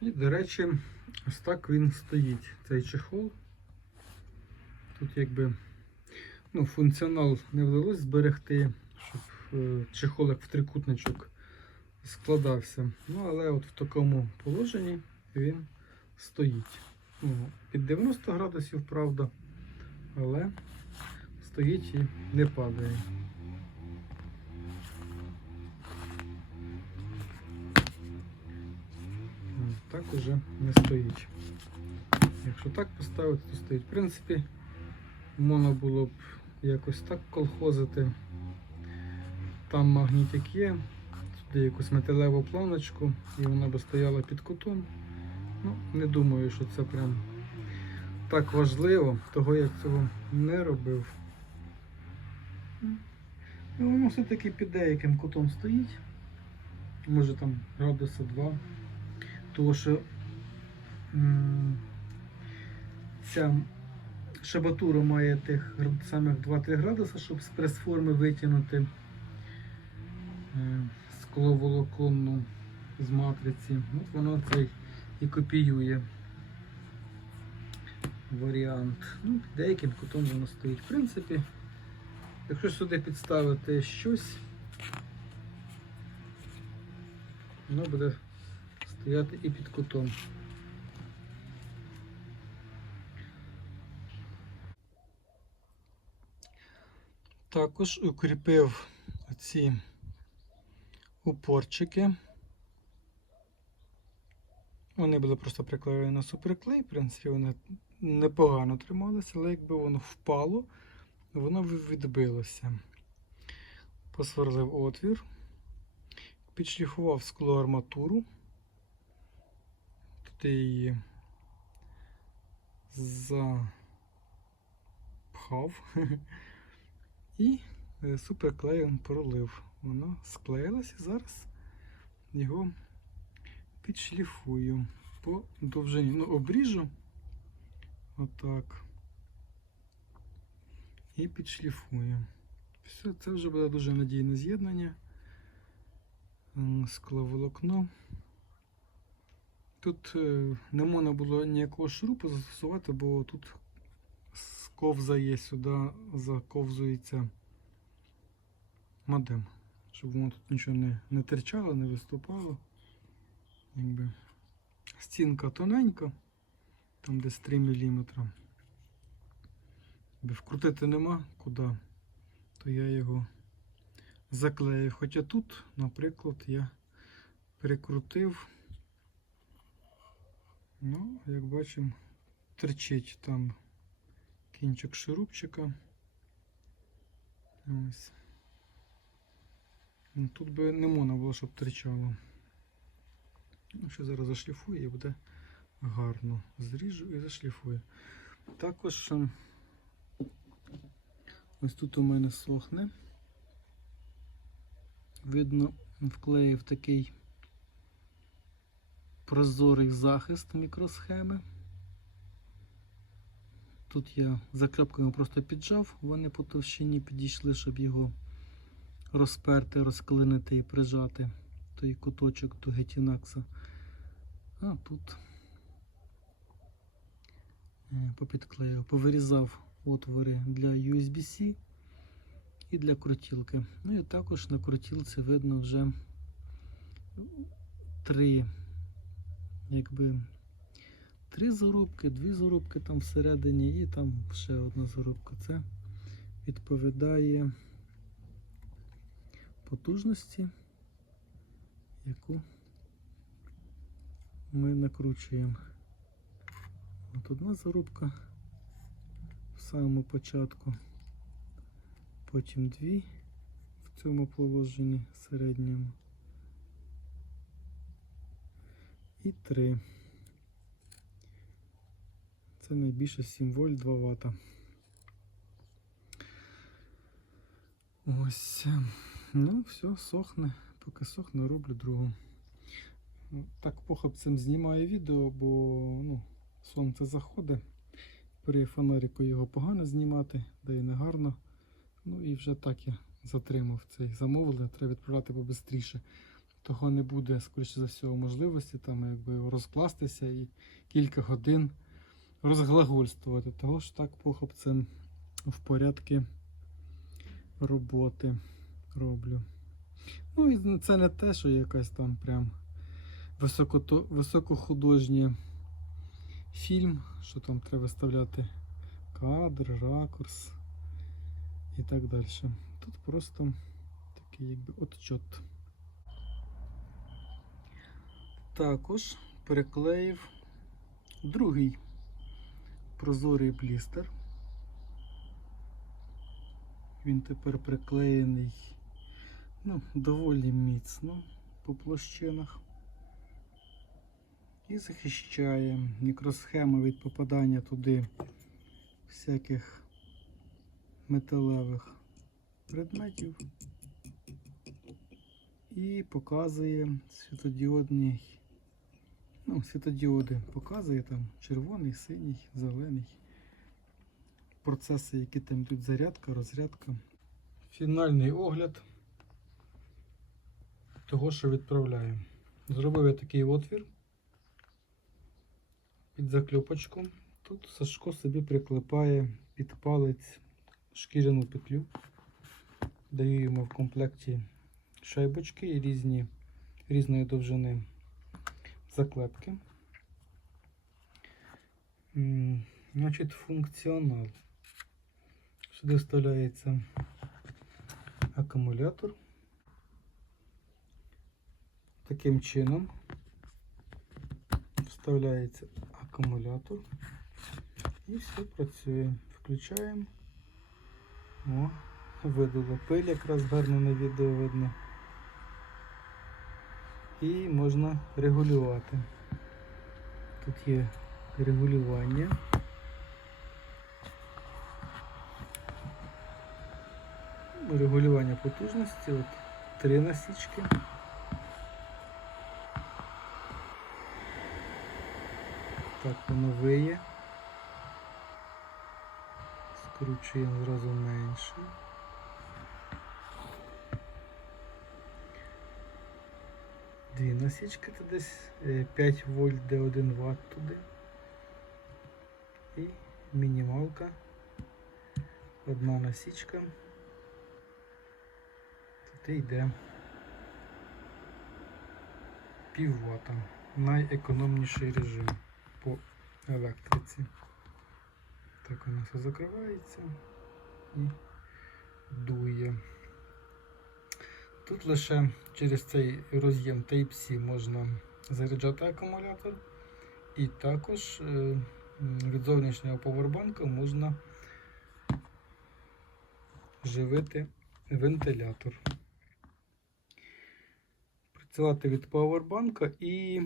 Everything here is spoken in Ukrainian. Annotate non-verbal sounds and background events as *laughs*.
І, до речі, ось так він стоїть, цей чехол. Тут якби ну, функціонал не вдалося зберегти, щоб е, чехол як в трикутничок складався. Ну, але от в такому положенні він стоїть. Ну, під 90 градусів, правда, але стоїть і не падає. Так уже не стоїть. Якщо так поставити, то стоїть. В принципі, можна було б якось так колхозити. Там магнітик є, сюди якусь металеву планочку, і вона би стояла під кутом. Ну, не думаю, що це прям так важливо, того я цього не робив. Ну, воно все-таки під деяким кутом стоїть. Може там градуса 2. Тому що ця шабатура має тих самих 2-3 градуса, щоб з прес-форми витягнути е, скловолоконну з матриці. От воно цей і копіює варіант. Ну, деяким кутом воно стоїть. В принципі, якщо сюди підставити щось, воно буде стояти і під кутом. Також укріпив ці упорчики. Вони були просто приклеєні на суперклей, в принципі, вони непогано трималися, але якби воно впало, воно відбилося. Посверлив отвір, підшліфував склоарматуру, туди її запхав *laughs* і е, суперклеєм пролив. Воно склеїлося зараз його підшліфую по довжині. Ну, обріжу отак. І підшліфую. Все, це вже буде дуже надійне з'єднання. Скловолокно. Тут е, не можна було ніякого шурупу застосувати, бо тут сковзає сюди, заковзується модем. Щоб воно тут нічого не, не терчало, не виступало. Якби стінка тоненька, там десь 3 мм. Якби вкрутити нема куди, то я його заклею. Хоча тут, наприклад, я прикрутив, ну, як бачимо, терчить там кінчик шурупчика. Ось. Ну, Тут би не можна було, щоб терчало. Ну, ще зараз зашліфую і буде гарно. Зріжу і зашліфую. Також ем, ось тут у мене сохне. Видно, вклеїв такий прозорий захист мікросхеми. Тут я заклепками просто піджав, вони по товщині підійшли, щоб його розперти, розклинити і прижати той куточок до гетінакса. А тут е, попідклеїв, повирізав отвори для USB-C і для крутілки. Ну і також на крутілці видно вже три, якби три зарубки, дві зарубки там всередині, і там ще одна зарубка. Це відповідає потужності, яку ми накручуємо. От одна зарубка в самому початку, потім дві в цьому положенні середньому і три. Це найбільше 7 вольт 2 Вт. Ось. Ну, все, сохне. Поки сохне, роблю другу. Так похопцем знімаю відео, бо ну, сонце заходить. При фонаріку його погано знімати, да і не гарно. Ну і вже так я затримав цей замовлення, треба відправляти побистріше. Того не буде, скоріше за всього, можливості там якби розкластися і кілька годин розглагольствувати. Того ж так похопцем в порядку роботи роблю. Ну і це не те, що якась там прям високохудожній фільм, що там треба виставляти кадр, ракурс і так далі. Тут просто такий якби отчот. Також переклеїв другий прозорий блістер. Він тепер приклеєний ну, доволі міцно по площинах і захищає мікросхеми від попадання туди всяких металевих предметів і показує світодіодний, ну, світодіоди показує там червоний, синій, зелений. Процеси, які там йдуть зарядка, розрядка. Фінальний огляд того, що відправляю. Зробив я такий отвір під закльопочку. Тут Сашко собі приклепає під палець шкіряну петлю. Даю йому в комплекті шайбочки різні, різної довжини заклепки. Значить, функціонал. Сюди вставляється акумулятор. Таким чином вставляється акумулятор і все працює. Включаємо. О, видало пиль, якраз гарно на відео видно. І можна регулювати. Тут є регулювання. Регулювання потужності, от три насічки. Так, воно виє. Скручуємо зразу менше. Дві насічки це десь е, 5 вольт, де 1 ватт туди. І мінімалка. Одна насічка. Туди йде пів вата. Найекономніший режим по електриці. Так воно все закривається і дує. Тут лише через цей роз'єм Type-C можна заряджати акумулятор, і також е, від зовнішнього повербанка можна живити вентилятор. Працювати від павербанка і